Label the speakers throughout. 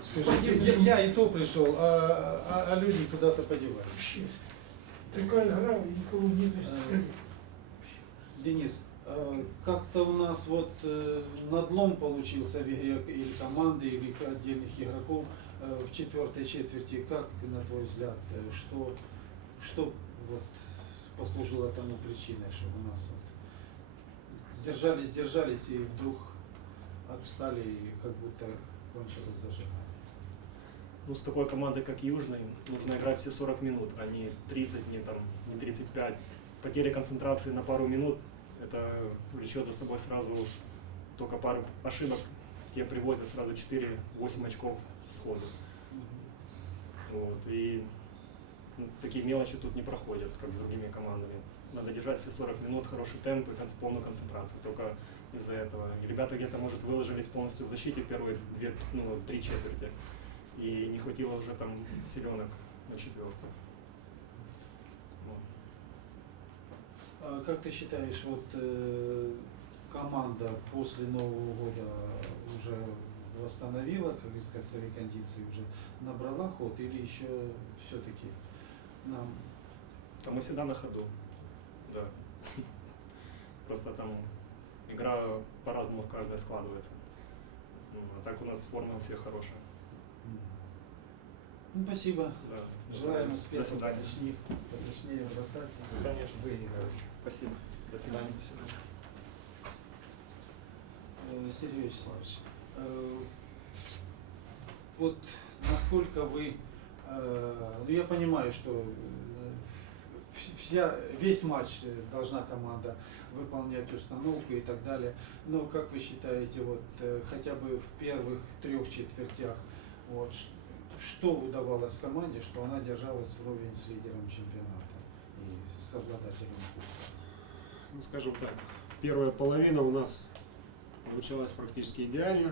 Speaker 1: Скажите, я и то пришел, а люди куда-то подевались.
Speaker 2: Такая игра, и никого нет.
Speaker 1: Денис, как-то у нас вот надлом получился в игре или команды, или отдельных игроков в четвертой четверти. Как, на твой взгляд, что вот послужило тому причиной, что у нас вот держались и вдруг отстали, и как будто кончилось зажигание?
Speaker 3: Ну, с такой командой, как Южный, нужно играть все 40 минут, а не 30, не 35. Потеря концентрации на пару минут, это влечет за собой сразу только пару ошибок. Тебе привозят сразу 4-8 очков сходу. Вот. И такие мелочи тут не проходят, как с другими командами. Надо держать все 40 минут, хороший темп и полную концентрацию. Только из-за этого. И ребята где-то, может, выложились полностью в защите первые 3 четверти. И не хватило уже там силенок на четвертую. Вот.
Speaker 1: А как ты считаешь, вот команда после Нового года уже восстановила, как сказать, свои кондиции, уже набрала ход, или еще все-таки нам...
Speaker 3: Там мы всегда на ходу, да. Просто там игра по-разному каждая складывается. А так у нас форма у всех хорошая.
Speaker 1: Ну, спасибо.
Speaker 3: Да.
Speaker 1: Желаем успехов,
Speaker 3: До свидания.
Speaker 1: поточнее бросать.
Speaker 3: Конечно.
Speaker 1: Выигрывать.
Speaker 3: Спасибо. До свидания.
Speaker 1: Сергей Вячеславович, вот насколько вы, ну я понимаю, что весь матч должна команда выполнять установку и так далее, но как вы считаете, вот хотя бы в первых 3 четвертях, вот, что удавалось команде, что она держалась вровень с лидером чемпионата и с обладателем кубка?
Speaker 4: Ну, скажем так, первая половина у нас получалась практически идеально,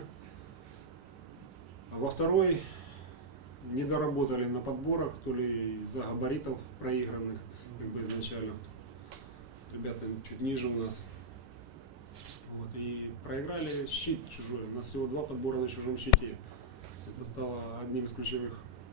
Speaker 4: а во второй не доработали на подборах, то ли из-за габаритов проигранных, как бы изначально. Ребята чуть ниже у нас. Вот, и проиграли щит чужой. У нас всего 2 подбора на чужом щите. Это стало одним из ключевых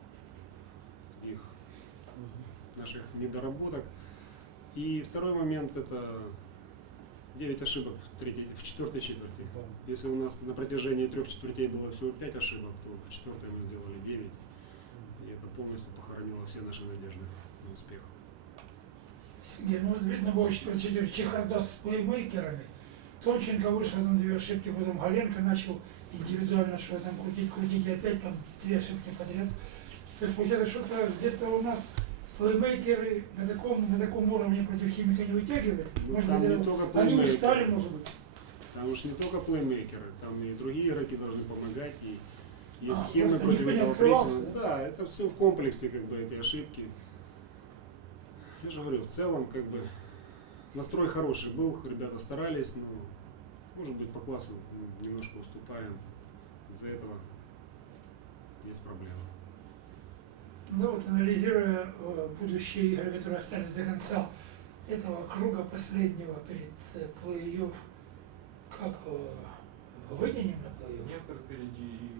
Speaker 4: наших недоработок. И второй момент — это 9 ошибок в четвертой четверти. Если у нас на протяжении 3 четвертей было всего 5 ошибок, то в четвертой мы сделали 9. И это полностью похоронило все наши надежды на успех.
Speaker 2: Сергей, ну видно было, что чехарда с плеймейкерами. Тонченко вышел на 2 ошибки, потом Галенко начал индивидуально что там крутить, и опять там 2 ошибки подряд. То есть получается, что-то где-то у нас плеймейкеры на таком уровне против Химика не вытягивают.
Speaker 4: Ну,
Speaker 2: может
Speaker 4: там
Speaker 2: быть,
Speaker 4: не только
Speaker 2: они
Speaker 4: плеймейкеры.
Speaker 2: устали, может быть.
Speaker 4: Там уж не только плеймейкеры, там и другие игроки должны помогать. И есть схемы
Speaker 2: просто
Speaker 4: против
Speaker 2: никто не
Speaker 4: этого
Speaker 2: открывался,
Speaker 4: прессинга. Да, это все в комплексе, как бы, эти ошибки. Я же говорю, в целом, как бы, настрой хороший был, ребята старались, но, может быть, по классу немножко уступаем. Из-за этого есть проблемы.
Speaker 2: Да, вот анализируя будущие игры, которые остались до конца этого круга последнего перед плей-офф, как вытянем на плей-офф?
Speaker 5: Днепр впереди и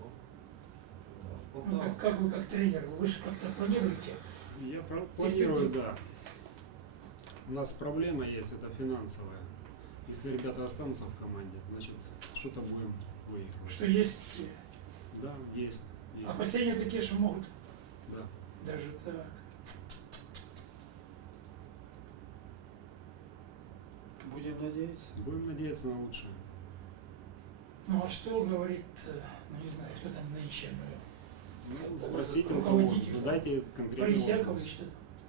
Speaker 2: Ну, как вы как тренер, вы же как-то планируете?
Speaker 4: Я планирую, да. У нас проблема есть, это финансовая. Если ребята останутся в команде, значит, что-то будем выигрывать.
Speaker 2: Что есть
Speaker 4: Да, есть.
Speaker 2: опасения такие, что могут
Speaker 4: Да.
Speaker 2: даже так.
Speaker 1: Будем надеяться.
Speaker 4: Будем надеяться на лучшее.
Speaker 2: Ну а что говорит, ну не знаю, кто там нынче,
Speaker 4: Ну, спросите у кого,
Speaker 2: руководитель,
Speaker 4: задайте конкретный
Speaker 2: Борис
Speaker 4: вопрос.
Speaker 2: Яковлевич, что-то.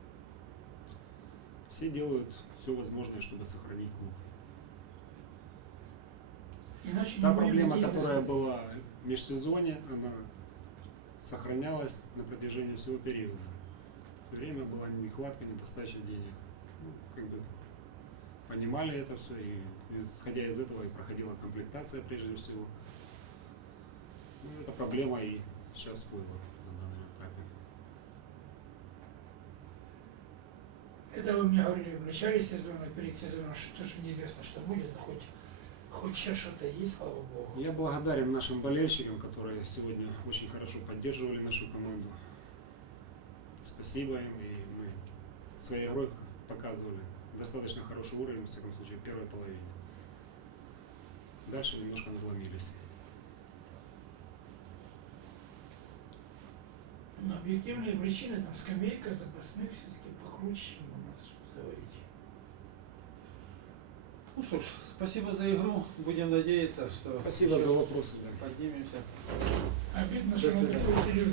Speaker 4: Все делают все возможное, чтобы сохранить клуб.
Speaker 2: Иначе
Speaker 4: Та
Speaker 2: не будем
Speaker 4: проблема,
Speaker 2: надеяться.
Speaker 4: которая была в межсезонье, она сохранялась на протяжении всего периода. Все время была нехватка, недостача денег. Ну, как бы понимали это все, и исходя из этого и проходила комплектация прежде всего. Ну, эта проблема и сейчас всплыла на данном этапе.
Speaker 2: Это вы мне говорили в начале сезона, перед сезоном, что тоже неизвестно, что будет, но хоть Хоть сейчас что-то есть, слава богу.
Speaker 4: Я благодарен нашим болельщикам, которые сегодня очень хорошо поддерживали нашу команду. Спасибо им, и мы своей игрой показывали достаточно хороший уровень, в всяком случае, в первой половине. Дальше немножко надломились.
Speaker 2: Но объективные причины, там скамейка запасных все-таки покруче, чем у нас, что говорить.
Speaker 1: Ну что ж, спасибо за игру. Будем надеяться, что
Speaker 4: Спасибо
Speaker 1: еще
Speaker 4: за вопросы. Да.
Speaker 1: поднимемся.
Speaker 2: Обидно,
Speaker 1: До
Speaker 2: что на
Speaker 1: свидания.
Speaker 2: такой серьезный